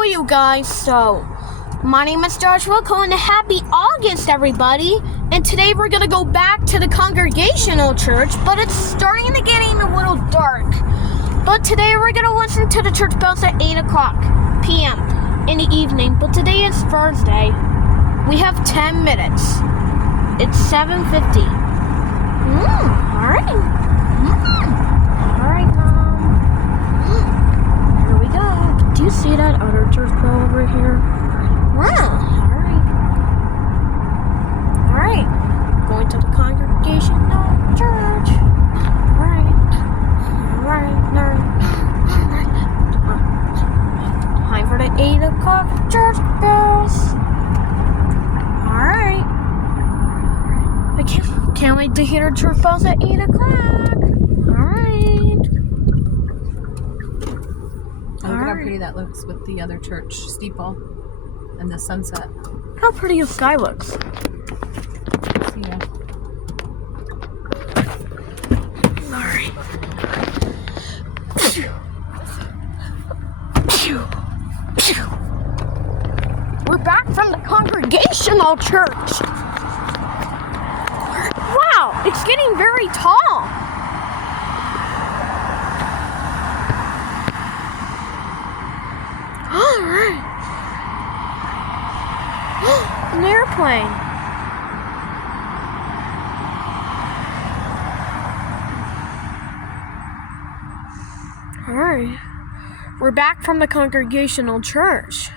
show you guys. So, my name is Joshua Cohen. Happy August, everybody. And today we're going to go back to the Congregational Church, but it's starting to get a little dark. But today we're going to listen to the church bells at 8 o'clock p.m. in the evening. But today is Thursday. We have 10 minutes. It's 7:50. Alright. Alright, Mom. Here we go. Do you see that other church bell over here? Wow. Alright. Going to the Congregational Church. Alright. Time for the 8 o'clock church bells. Alright. I can't wait to hear the church bells at 8 o'clock. Alright. Look at how pretty that looks with the other church steeple and the sunset. How pretty the sky looks. Yeah. Alright. We're back from the Congregational Church. Wow, it's getting very tall. Alright. An airplane. Alright. We're back from the Congregational Church.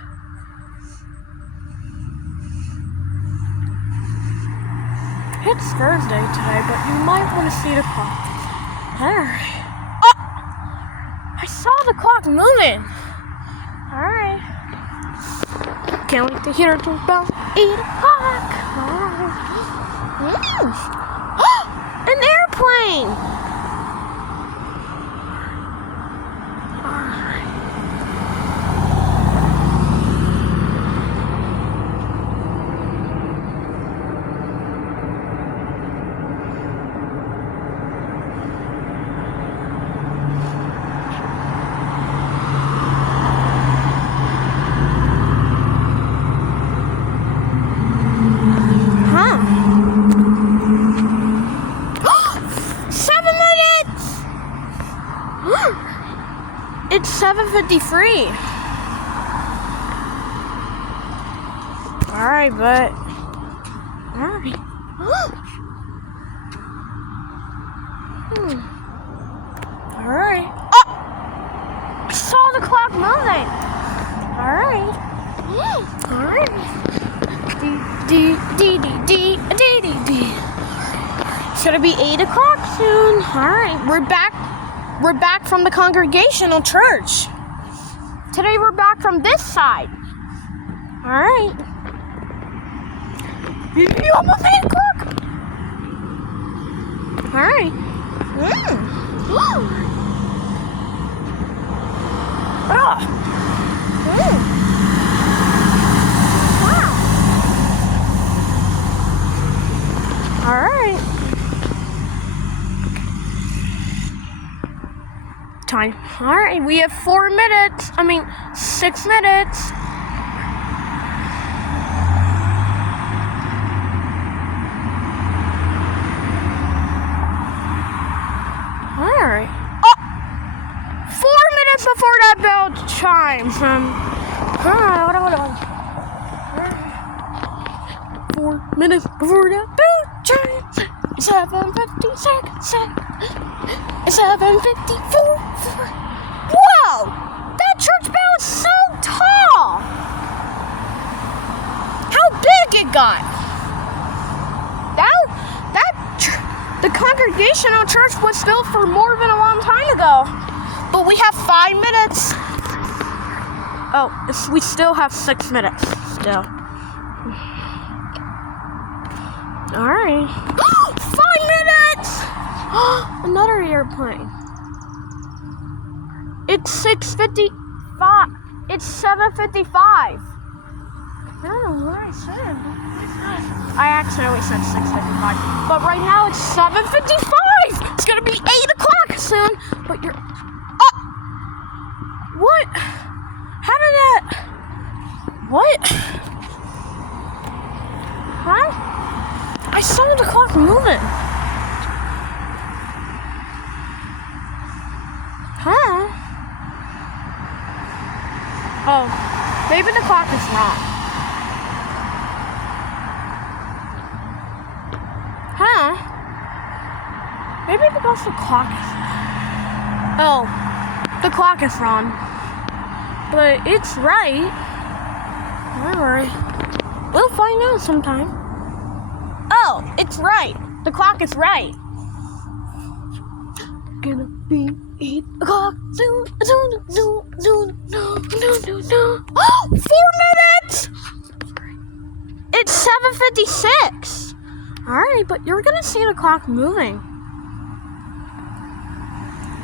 It's Thursday today, but you might want to see the clock. Alright. Oh! I saw the clock moving. Alright. Can't wait to hear the bell. 8 o'clock. Alright. An airplane! It's 7:53. Alright, but... Alright. Alright. Oh! I saw the clock moving. Alright. Alright. It's gonna be 8 o'clock soon. Alright, we're back from the Congregational Church. Today we're back from this side. Alright. Almost 8 o'clock. Alright. Alright. Time. Alright, we have 6 minutes. Alright. Oh! 4 minutes before that bell chimes. 4 minutes before that bell chimes. 7:56. 7:54. Whoa! That church bell is so tall! How big it got! The Congregational Church was built for more than a long time ago. But we have 5 minutes. Oh, we still have 6 minutes. Still. Alright. 5 minutes! Another airplane. It's 6:55. It's 7:55. I don't know what I said. I accidentally said 6:55. But right now it's 7:55. It's gonna be 8 o'clock soon. But you're... Oh! What? How did that... What? Huh? I saw the clock moving. Huh? Oh, maybe the clock is wrong. Huh? Maybe because the clock is... Oh, the clock is wrong. But it's right. Alright. We'll find out sometime. Oh, it's right. The clock is right. Gonna be 8 o'clock soon, soon. Oh, 4 minutes! It's 7:56. Alright, but you're gonna see the clock moving.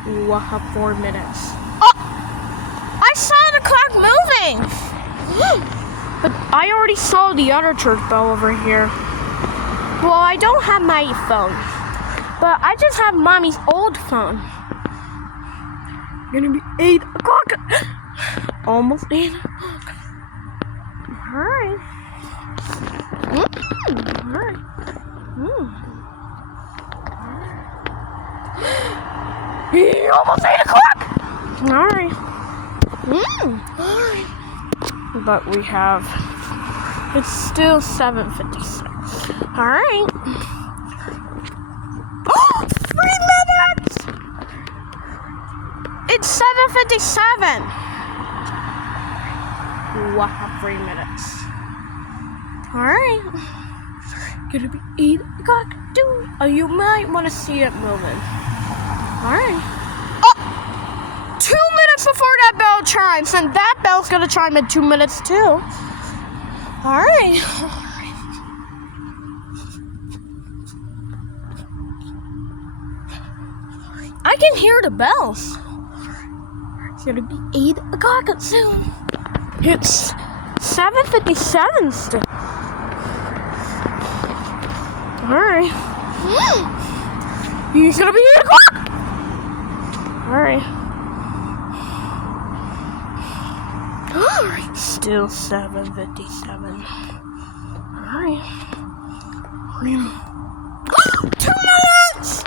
We'll have 4 minutes. Oh! I saw the clock moving! But I already saw the other church bell over here. Well, I don't have my phone, but I just have Mommy's old phone. Gonna be 8 o'clock. Almost 8 o'clock. Alright. Alright. Almost 8 o'clock. Alright. Alright. But we have... It's still 7:56. Alright. Oh! 3 minutes! It's 7:57. We'll have 3 minutes. Alright. Gonna be 8 o'clock. Oh, you might want to see it moving. Alright. Oh! 2 minutes before that bell chimes, and that bell's gonna chime in 2 minutes too. Alright. I can hear the bells. It's gonna be 8 o'clock soon. It's 7:57 still. Alright. It's gonna be 8 o'clock! Alright. Alright. Still 7:57. Alright. 2 minutes!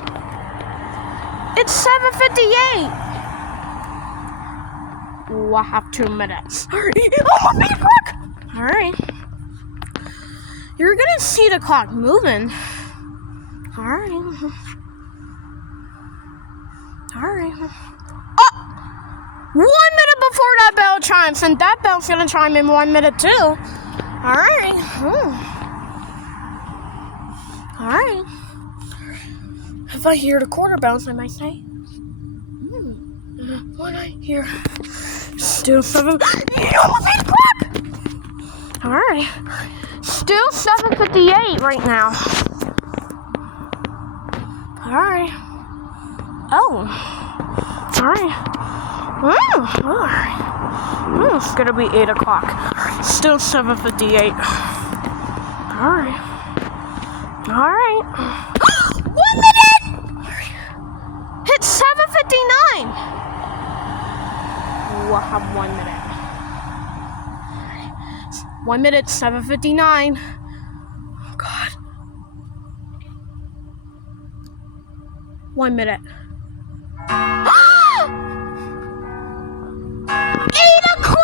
It's 7:58. We'll have 2 minutes. Alright. Almost 8 o'clock! Alright. You're gonna see the clock moving. Alright. Alright. Oh! 1 minute before that bell chimes, and that bell's gonna chime in 1 minute too. Alright. Alright. If I hear the quarter bells, I might say. What I hear? Still 7. Almost 8 o'clock! Alright. Still 7:58 right now. Alright. Oh. Alright. Alright. It's gonna be 8 o'clock. Still 7:58. Alright. Alright. 1 minute! It's 7:59. We'll have 1 minute. 1 minute, 7:59. Oh, God. 1 minute. 8 o'clock!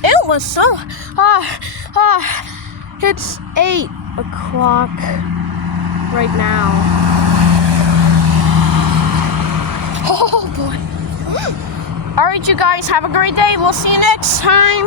It was so, it's 8 o'clock. right now. Oh boy. All right, you guys, have a great day. We'll see you next time.